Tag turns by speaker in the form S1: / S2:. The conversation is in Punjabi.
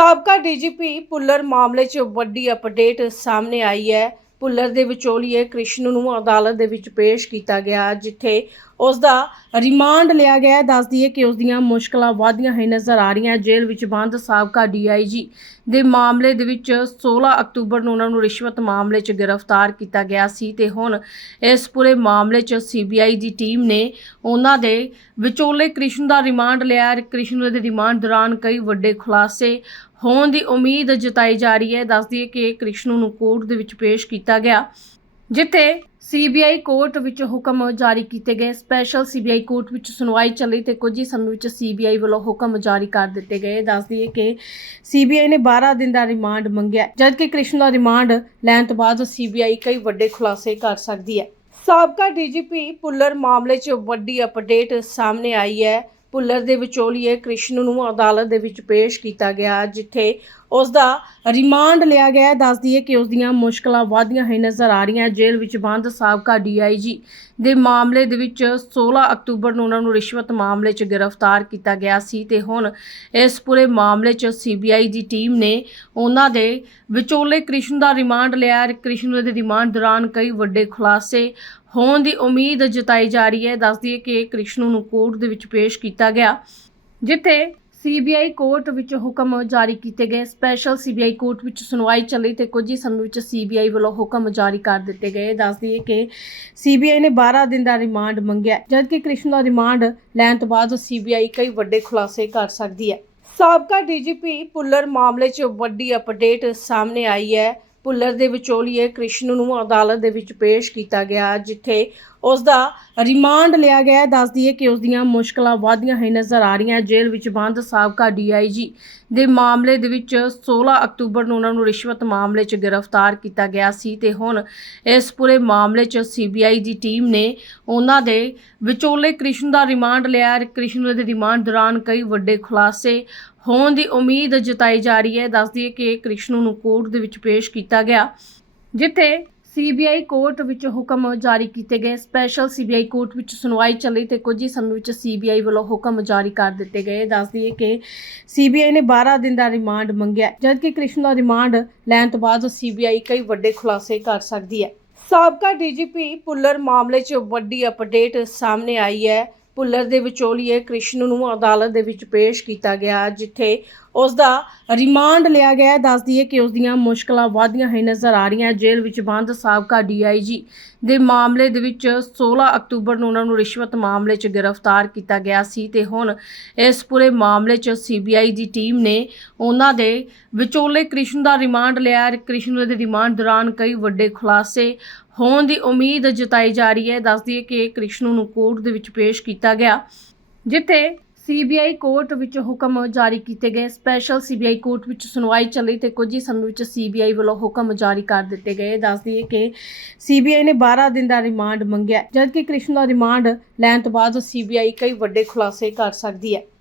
S1: ਸਾਬਕਾ ਡੀਜੀਪੀ ਪੁੱਲਰ ਮਾਮਲੇ 'ਚ ਵੱਡੀ ਅਪਡੇਟ ਸਾਹਮਣੇ ਆਈ ਹੈ। ਪੁੱਲਰ ਦੇ ਵਿਚੋਲੀਏ ਕ੍ਰਿਸ਼ਨ ਨੂੰ ਅਦਾਲਤ ਦੇ ਵਿੱਚ ਪੇਸ਼ ਕੀਤਾ ਗਿਆ, ਜਿੱਥੇ ਉਸ ਦਾ ਰਿਮਾਂਡ ਲਿਆ ਗਿਆ ਹੈ। ਦੱਸ ਦਈਏ ਕਿ ਉਸ ਦੀਆਂ ਮੁਸ਼ਕਲਾਂ ਵਧੀਆਂ ਹੀ ਨਜ਼ਰ ਆ ਰਹੀਆਂ ਜੇਲ੍ਹ ਵਿੱਚ ਬੰਦ ਸਾਬਕਾ ਡੀਆਈਜੀ ਦੇ ਮਾਮਲੇ ਦੇ ਵਿੱਚ 16 ਅਕਤੂਬਰ ਨੂੰ ਉਹਨਾਂ ਨੂੰ ਰਿਸ਼ਵਤ ਮਾਮਲੇ 'ਚ ਗ੍ਰਿਫਤਾਰ ਕੀਤਾ ਗਿਆ ਸੀ ਤੇ ਹੁਣ ਇਸ ਪੂਰੇ ਮਾਮਲੇ 'ਚ ਸੀਬੀਆਈ ਦੀ ਟੀਮ ਨੇ ਉਹਨਾਂ ਦੇ ਵਿਚੋਲੇ ਕ੍ਰਿਸ਼ਨ ਦਾ ਰਿਮਾਂਡ ਲਿਆ। ਕ੍ਰਿਸ਼ਨ ਦੇ ਰਿਮਾਂਡ ਦੌਰਾਨ ਕਈ ਵੱਡੇ ਖੁਲਾਸੇ ਹੋਣ ਦੀ ਉਮੀਦ ਜਤਾਈ ਜਾ ਰਹੀ ਹੈ। ਦੱਸ ਦਈਏ ਕਿ ਕ੍ਰਿਸ਼ਨ ਨੂੰ ਕੋਰਟ ਦੇ ਵਿੱਚ ਪੇਸ਼ ਕੀਤਾ ਗਿਆ। ਜਿੱਥੇ ਸੀਬੀਆਈ ਕੋਰਟ ਵਿੱਚ ਹੁਕਮ ਜਾਰੀ ਕੀਤੇ ਗਏ। ਸਪੈਸ਼ਲ ਸੀਬੀਆਈ ਕੋਰਟ ਵਿੱਚ ਸੁਣਵਾਈ ਚੱਲੀ ਤੇ ਕੁਝ ਹੀ ਸਮੇਂ ਵਿੱਚ ਸੀਬੀਆਈ ਵੱਲੋਂ ਹੁਕਮ ਜਾਰੀ ਕਰ ਦਿੱਤੇ ਗਏ। ਦੱਸ ਦਈਏ ਕਿ ਸੀਬੀਆਈ ਨੇ 12 ਦਿਨ ਦਾ ਰਿਮਾਂਡ ਮੰਗਿਆ। ਜਦਕਿ ਕ੍ਰਿਸ਼ਨ ਦਾ ਰਿਮਾਂਡ ਲੈਣ ਤੋਂ ਬਾਅਦ ਸੀਬੀਆਈ ਕਈ ਵੱਡੇ ਖੁਲਾਸੇ ਕਰ ਸਕਦੀ ਹੈ। ਸਾਬਕਾ ਡੀਜੀਪੀ ਪੁੱਲਰ ਮਾਮਲੇ 'ਚ ਵੱਡੀ ਅਪਡੇਟ ਸਾਹਮਣੇ ਆਈ ਹੈ। ਪੁੱਲਰ ਦੇ ਵਿਚੋਲੀਏ ਕ੍ਰਿਸ਼ਨ ਨੂੰ ਅਦਾਲਤ ਦੇ ਵਿੱਚ ਪੇਸ਼ ਕੀਤਾ ਗਿਆ, ਜਿੱਥੇ ਉਸ ਦਾ ਰਿਮਾਂਡ ਲਿਆ ਗਿਆ ਹੈ। ਦੱਸ ਦਈਏ ਕਿ ਉਸ ਦੀਆਂ ਮੁਸ਼ਕਲਾਂ ਵਧੀਆਂ ਹੀ ਨਜ਼ਰ ਆ ਰਹੀਆਂ ਜੇਲ੍ਹ ਵਿੱਚ ਬੰਦ ਸਾਬਕਾ ਡੀਆਈਜੀ ਦੇ ਮਾਮਲੇ ਦੇ ਵਿੱਚ 16 ਅਕਤੂਬਰ ਨੂੰ ਉਹਨਾਂ ਨੂੰ ਰਿਸ਼ਵਤ ਮਾਮਲੇ 'ਚ ਗ੍ਰਿਫਤਾਰ ਕੀਤਾ ਗਿਆ ਸੀ ਤੇ ਹੁਣ ਇਸ ਪੂਰੇ ਮਾਮਲੇ 'ਚ ਸੀਬੀਆਈ ਦੀ ਟੀਮ ਨੇ ਉਹਨਾਂ ਦੇ ਵਿਚੋਲੇ ਕ੍ਰਿਸ਼ਨ ਦਾ ਰਿਮਾਂਡ ਲਿਆ ਕ੍ਰਿਸ਼ਨ ਦੇ ਰਿਮਾਂਡ ਦੌਰਾਨ ਕਈ ਵੱਡੇ ਖੁਲਾਸੇ ਹੋਣ ਦੀ ਉਮੀਦ ਜਤਾਈ ਜਾ ਰਹੀ ਹੈ। ਦੱਸਦੀ ਦਈਏ ਕਿ ਕ੍ਰਿਸ਼ਨ ਨੂੰ ਕੋਰਟ ਦੇ ਵਿੱਚ ਪੇਸ਼ ਕੀਤਾ ਗਿਆ, ਜਿੱਥੇ ਸੀਬੀਆਈ ਕੋਰਟ ਵਿੱਚ ਹੁਕਮ ਜਾਰੀ ਕੀਤੇ ਗਏ। ਸਪੈਸ਼ਲ ਸੀਬੀਆਈ ਕੋਰਟ ਵਿੱਚ ਸੁਣਵਾਈ ਚੱਲੀ ਤੇ ਕੁਝ ਹੀ ਸਮੇਂ ਵਿੱਚ ਸੀਬੀਆਈ ਵੱਲੋਂ ਹੁਕਮ ਜਾਰੀ ਕਰ ਦਿੱਤੇ ਗਏ। ਦੱਸ ਦਈਏ ਕਿ ਸੀਬੀਆਈ ਨੇ 12 ਦਿਨ ਦਾ ਰਿਮਾਂਡ ਮੰਗਿਆ। ਜਦਕਿ ਕ੍ਰਿਸ਼ਨ ਦਾ ਰਿਮਾਂਡ ਲੈਣ ਤੋਂ ਬਾਅਦ ਸੀਬੀਆਈ ਕਈ ਵੱਡੇ ਖੁਲਾਸੇ ਕਰ ਸਕਦੀ ਹੈ। ਸਾਬਕਾ ਡੀਜੀਪੀ ਪੁੱਲਰ ਮਾਮਲੇ 'ਚ ਵੱਡੀ ਅਪਡੇਟ ਸਾਹਮਣੇ ਆਈ ਹੈ। ਭੁੱਲਰ ਦੇ ਵਿਚੋਲੀਏ ਕ੍ਰਿਸ਼ਨ ਨੂੰ ਅਦਾਲਤ ਦੇ ਵਿੱਚ ਪੇਸ਼ ਕੀਤਾ ਗਿਆ, ਜਿੱਥੇ ਉਸ ਦਾ ਰਿਮਾਂਡ ਲਿਆ ਗਿਆ ਹੈ। ਦੱਸ ਦਈਏ ਕਿ ਉਸ ਦੀਆਂ ਮੁਸ਼ਕਲਾਂ ਵਧੀਆਂ ਹੀ ਨਜ਼ਰ ਆ ਰਹੀਆਂ ਜੇਲ੍ਹ ਵਿੱਚ ਬੰਦ ਸਾਬਕਾ ਡੀਆਈਜੀ ਦੇ ਮਾਮਲੇ ਦੇ ਵਿੱਚ 16 ਅਕਤੂਬਰ ਨੂੰ ਉਹਨਾਂ ਨੂੰ ਰਿਸ਼ਵਤ ਮਾਮਲੇ 'ਚ ਗ੍ਰਿਫਤਾਰ ਕੀਤਾ ਗਿਆ ਸੀ ਤੇ ਹੁਣ ਇਸ ਪੂਰੇ ਮਾਮਲੇ 'ਚ ਸੀਬੀਆਈ ਦੀ ਟੀਮ ਨੇ ਉਹਨਾਂ ਦੇ ਵਿਚੋਲੇ ਕ੍ਰਿਸ਼ਨ ਦਾ ਰਿਮਾਂਡ ਲਿਆ ਕ੍ਰਿਸ਼ਨ ਦੇ ਰਿਮਾਂਡ ਦੌਰਾਨ ਕਈ ਵੱਡੇ ਖੁਲਾਸੇ ਹੋਣ ਦੀ ਉਮੀਦ ਜਤਾਈ ਜਾ ਰਹੀ ਹੈ। ਦੱਸ ਦਈਏ ਕਿ ਕ੍ਰਿਸ਼ਨ ਨੂੰ ਕੋਰਟ ਦੇ ਵਿੱਚ ਪੇਸ਼ ਕੀਤਾ ਗਿਆ, ਜਿੱਥੇ ਸੀਬੀਆਈ ਕੋਰਟ ਵਿੱਚ ਹੁਕਮ ਜਾਰੀ ਕੀਤੇ ਗਏ। ਸਪੈਸ਼ਲ ਸੀਬੀਆਈ ਕੋਰਟ ਵਿੱਚ ਸੁਣਵਾਈ ਚੱਲੀ ਤੇ ਕੁਝ ਹੀ ਸਮੇਂ ਵਿੱਚ ਸੀਬੀਆਈ ਵੱਲੋਂ ਹੁਕਮ ਜਾਰੀ ਕਰ ਦਿੱਤੇ ਗਏ। ਦੱਸ ਦਈਏ ਕਿ ਸੀਬੀਆਈ ਨੇ 12 ਦਿਨ ਦਾ ਰਿਮਾਂਡ ਮੰਗਿਆ, ਜਦਕਿ ਕ੍ਰਿਸ਼ਨ ਦਾ ਰਿਮਾਂਡ ਲੈਣ ਤੋਂ ਬਾਅਦ ਸੀਬੀਆਈ ਕਈ ਵੱਡੇ ਖੁਲਾਸੇ ਕਰ ਸਕਦੀ ਹੈ। ਸਾਬਕਾ ਡੀਜੀਪੀ ਪੁੱਲਰ ਮਾਮਲੇ 'ਚ ਵੱਡੀ ਅਪਡੇਟ ਸਾਹਮਣੇ ਆਈ ਹੈ। ਭੁੱਲਰ ਦੇ ਵਿਚੋਲੀਏ ਕ੍ਰਿਸ਼ਨ ਨੂੰ ਅਦਾਲਤ ਦੇ ਵਿੱਚ ਪੇਸ਼ ਕੀਤਾ ਗਿਆ, ਜਿੱਥੇ ਉਸ ਦਾ ਰਿਮਾਂਡ ਲਿਆ ਗਿਆ ਹੈ। ਦੱਸ ਦਈਏ ਕਿ ਉਸ ਦੀਆਂ ਮੁਸ਼ਕਲਾਂ ਵਧੀਆਂ ਹੀ ਨਜ਼ਰ ਆ ਰਹੀਆਂ ਜੇਲ੍ਹ ਵਿੱਚ ਬੰਦ ਸਾਬਕਾ ਡੀਆਈਜੀ ਦੇ ਮਾਮਲੇ ਦੇ ਵਿੱਚ 16 ਅਕਤੂਬਰ ਨੂੰ ਉਹਨਾਂ ਨੂੰ ਰਿਸ਼ਵਤ ਮਾਮਲੇ 'ਚ ਗ੍ਰਿਫਤਾਰ ਕੀਤਾ ਗਿਆ ਸੀ ਤੇ ਹੁਣ ਇਸ ਪੂਰੇ ਮਾਮਲੇ 'ਚ ਸੀਬੀਆਈ ਦੀ ਟੀਮ ਨੇ ਉਹਨਾਂ ਦੇ ਵਿਚੋਲੇ ਕ੍ਰਿਸ਼ਨ ਦਾ ਰਿਮਾਂਡ ਲਿਆ ਕ੍ਰਿਸ਼ਨ ਦੇ ਰਿਮਾਂਡ ਦੌਰਾਨ ਕਈ ਵੱਡੇ ਖੁਲਾਸੇ ਹੋਣ ਦੀ ਉਮੀਦ ਜਤਾਈ ਜਾ ਰਹੀ ਹੈ। ਦੱਸ ਦਈਏ ਕਿ ਕ੍ਰਿਸ਼ਨ ਨੂੰ ਕੋਰਟ ਦੇ ਵਿੱਚ ਪੇਸ਼ ਕੀਤਾ ਗਿਆ, ਜਿੱਥੇ ਸੀਬੀਆਈ ਕੋਰਟ ਵਿੱਚ ਹੁਕਮ ਜਾਰੀ ਕੀਤੇ ਗਏ। ਸਪੈਸ਼ਲ ਸੀਬੀਆਈ ਕੋਰਟ ਵਿੱਚ ਸੁਣਵਾਈ ਚੱਲੀ ਤੇ ਕੁਝ ਹੀ ਸਮੇਂ ਵਿੱਚ ਸੀਬੀਆਈ ਵੱਲੋਂ ਹੁਕਮ ਜਾਰੀ ਕਰ ਦਿੱਤੇ ਗਏ। ਦੱਸ ਦਈਏ ਕਿ ਸੀਬੀਆਈ ਨੇ 12 ਦਿਨ ਦਾ ਰਿਮਾਂਡ ਮੰਗਿਆ, ਜਦਕਿ ਕ੍ਰਿਸ਼ਨ ਦਾ ਰਿਮਾਂਡ ਲੈਣ ਤੋਂ ਬਾਅਦ ਸੀਬੀਆਈ ਕਈ ਵੱਡੇ ਖੁਲਾਸੇ ਕਰ ਸਕਦੀ ਹੈ।